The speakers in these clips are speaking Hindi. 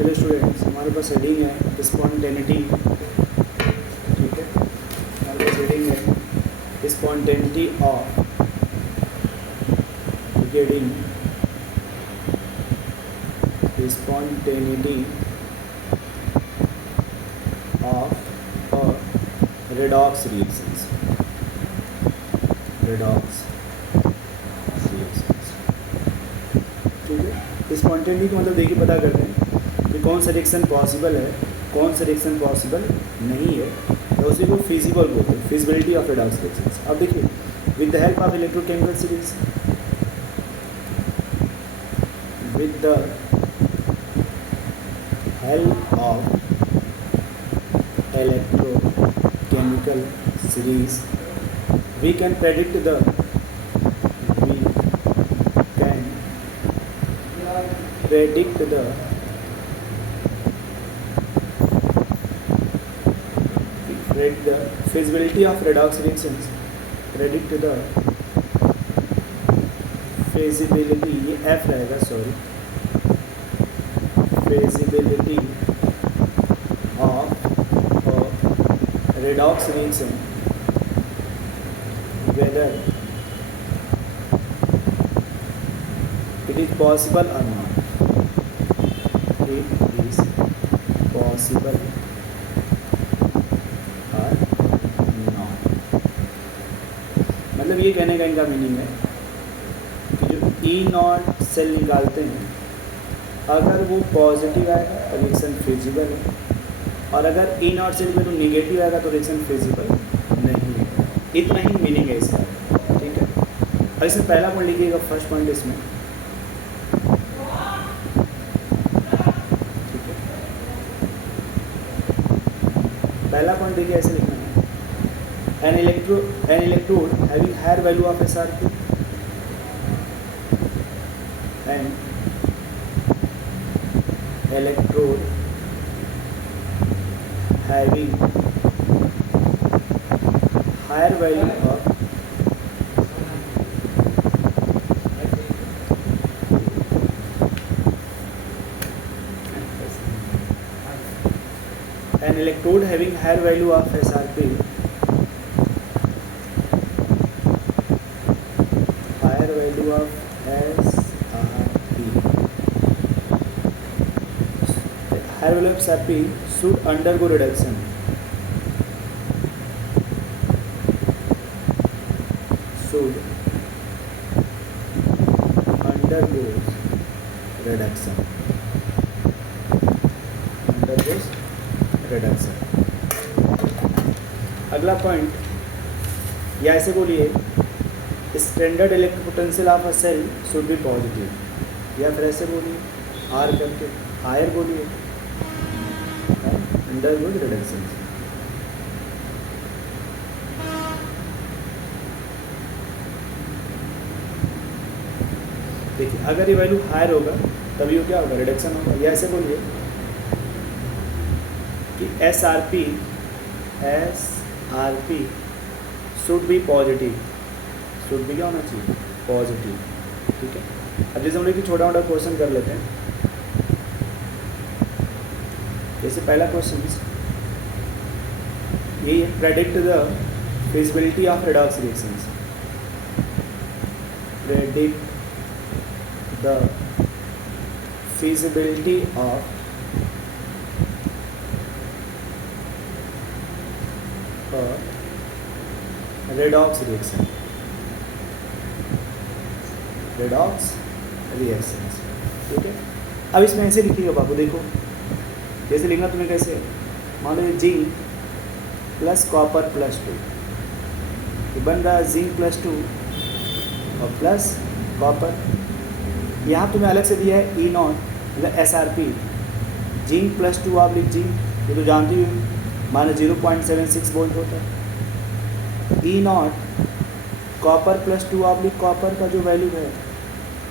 चलिए स्टूडेंट्स, हमारे पास हेडिंग है स्पॉन्टेनिटी। ठीक है, हमारे पास हेडिंग है spontaneity of heading spontaneity of redox reactions. Redox reactions. ठीक है, स्पॉन्टेनिटी का मतलब देखिए पता करते हैं कि कौन सा रिएक्शन पॉसिबल है, कौन सा रिएक्शन पॉसिबल नहीं है, तो उसी को फिजिबल बोलते हैं, फिजिबिलिटी ऑफ रेडॉक्स रिएक्शंस। अब देखिए, with the help of electrochemical series, with the help of electrochemical series we can predict the feasibility of redox reactions, predict the feasibility, ये F रहेगा, sorry, feasibility of redox reaction, whether it is possible or not. It is possible or not. मतलब ये कहने का इनका मीनिंग है कि जो E0 सेल निकालते हैं, अगर वो पॉजिटिव आएगा तो रिएक्शन फिजिबल है, और अगर E0 सेल में तो निगेटिव आएगा तो रिएक्शन फिजिबल नहीं है। इतना ही मीनिंग है इसका। ठीक है, अब इसमें पहला पॉइंट लिखिएगा, फर्स्ट पॉइंट इसमें। ठीक है, पहला पॉइंट देखिए, ऐसे लिखना है, an electrode having higher value of SRP and electrode having higher value of an electrode having higher value of SRP, higher value of higher value of SRP should undergo reduction. Should undergo reduction. Undergoes reduction. अगला पॉइंट या ऐसे बोलिए, standard electric potential of a cell should be positive, या फिर ऐसे बोलिए आर करके हायर बोलिए, undergoes reduction. देखिए, अगर ये वैल्यू हायर होगा तभी वो क्या होगा, रिडक्शन होगा। या ऐसे बोलिए कि SRP should be positive, should be क्या होना चाहिए, पॉजिटिव। ठीक है, अब जैसे हम लोग छोटा मोटा क्वेश्चन कर लेते हैं। जैसे पहला क्वेश्चन ये है, predict the feasibility of redox reactions. Predict the feasibility of redox reaction, redox reactions. ठीक है, अब इसमें ऐसे लिखिएगा बाबू, देखो जैसे लिखना तुम्हें कैसे, मान लो ये जिंक प्लस कॉपर प्लस 2, ये बन रहा है जिंक प्लस 2 और प्लस कॉपर। यहाँ तुम्हें अलग से दिया है E0 मतलब SRP, जिंक प्लस 2 आप लिख जिंक, ये तो जानती हो, माने 0.76 वोल्ट होता है। E0 कॉपर प्लस 2 आप लिख, कॉपर का जो वैल्यू है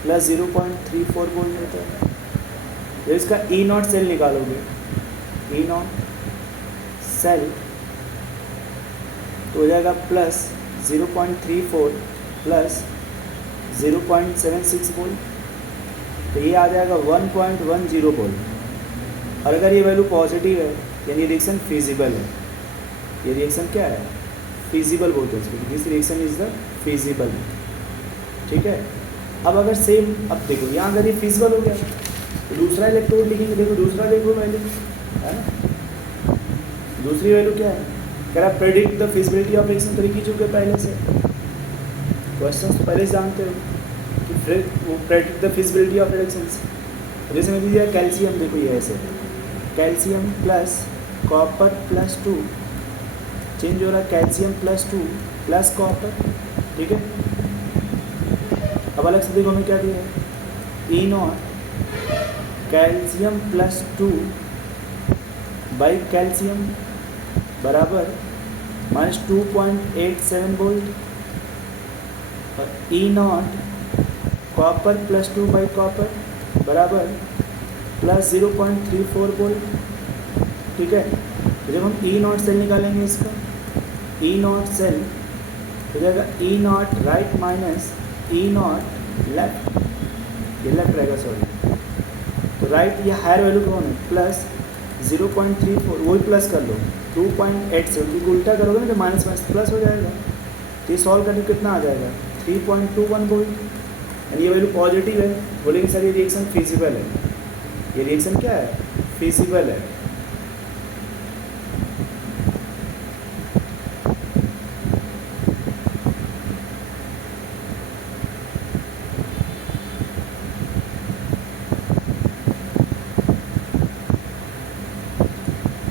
प्लस 0.34 वोल्ट होता है। तो इसका E0 सेल निकालोगे, E0 सेल तो हो जाएगा प्लस 0.34 प्लस 0.76 वोल्ट, तो ये आ जाएगा 1.10 वोल्ट। और अगर ये वैल्यू पॉजिटिव है यानी रिएक्शन फिजिबल है। ये रिएक्शन क्या है? फिजिबल बोलते हैं इसको, this reaction is the feasible. ठीक है। अब अगर सेम, अब देखो यहाँ अगर ये फिजिबल हो गया तो दूसरा इलेक्ट्रोड लिखेंगे। देखो दूसरा देखो वैल्यू है ना, दूसरी वैल्यू क्या है? अगर आप predict the feasibility of reaction तो लिख ही चुके पहले से, क्वेश्चन तो पहले से जानते हो कि वो predict the feasibility of reactions. जैसे मैं दिया कैल्शियम, देखो ये ऐसे calcium plus copper plus 2 change हो रहा है, कैल्शियम प्लस 2 प्लस कॉपर। ठीक है। अब अलग से देखो हमें क्या दिया है, E naught calcium plus 2 by calcium बराबर -2.87 वोल्ट, और E naught copper plus 2 by copper बराबर +0.34 वोल्ट। ठीक है। तो जब हम ई नॉट सेल निकालेंगे इसका, ई नॉट सेल हो जाएगा E naught right minus E naught left, ये लेफ्ट रहेगा सॉरी। तो राइट ये हायर वैल्यू कौन है? +0.34, वही प्लस कर लो 2.87, क्योंकि उल्टा करोगे ना तो माइनस माइनस प्लस हो जाएगा। तो ये सॉल्व करने कितना आ जाएगा? 3.21 वोल्ट। यानी ये वैल्यू पॉजिटिव है। बोलेंगे सर ये रिएक्शन फिजिबल है। ये रिएक्शन क्या है? फिजिबल है।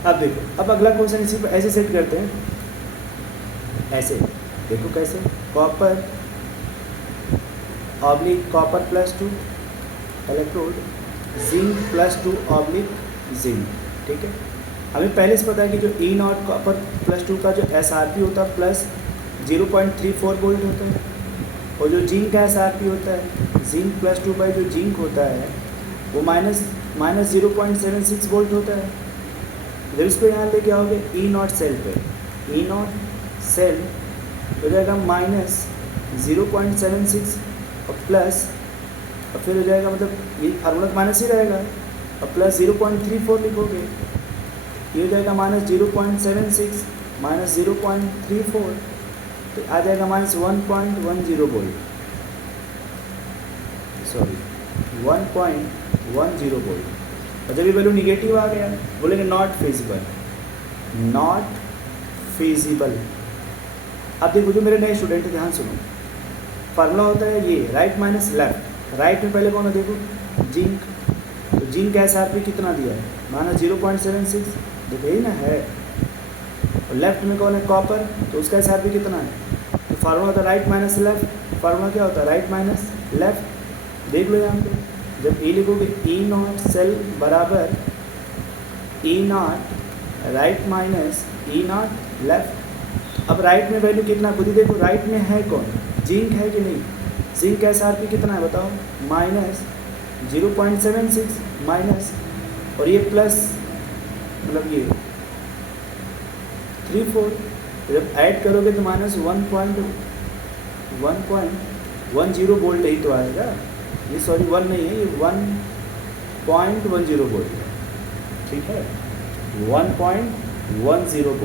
अब देखो, अब अगला क्वेश्चन इसी पर ऐसे सेट करते हैं, ऐसे देखो कैसे, copper oblique copper plus 2 electrode zinc plus 2 oblique zinc. ठीक है। हमें पहले से पता है कि जो ई नॉट कॉपर प्लस 2 का जो SRP होता है प्लस 0.34 वोल्ट होता है, और जो जिंक का SRP होता है जिंक प्लस 2 बाई जो जिंक होता है वो माइनस 0.76 वोल्ट होता है। जब इसको यहाँ लेके आओगे ई नॉट सेल पे, ई नॉट सेल हो जाएगा -0.76 और प्लस, और फिर हो जाएगा, मतलब ये फार्मूला माइनस ही रहेगा, और प्लस 0.34 लिखोगे, ये हो जाएगा -0.76 -0.34, तो आ जाएगा -1.10 वोल्ट, सॉरी 1.10 वोल्ट। और जब ये वैल्यू निगेटिव आ गया बोलेंगे नॉट फिजिबल, नॉट फिजिबल। अब देखो जो मेरे नए स्टूडेंट हैं ध्यान सुनो, फार्मूला होता है ये राइट माइनस लेफ्ट। राइट में पहले कौन है देखो, जिंक, तो जिंक का SRP कितना दिया है? -0.76, देखो यही ना है। और लेफ्ट में कौन है? कॉपर, तो उसका SRP कितना है? तो फार्मूला होता है राइट माइनस लेफ्ट। फार्मूला क्या होता है? Right minus left. देख लो यहाँ पे, जब ई लिखोगे ई नॉट सेल बराबर E naught right minus E naught left. अब राइट में वैल्यू कितना खुद ही देखो, राइट में है कौन? जिंक है कि नहीं? जिंक का SRP कितना है बताओ? -0.76 माइनस, और ये प्लस, मतलब ये 34, जब ऐड करोगे तो -1.10 वोल्ट ही तो आएगा। ये सॉरी 1 नहीं है, ये 1.10 वोल्ट है। ठीक है, 1.10 वोल्ट।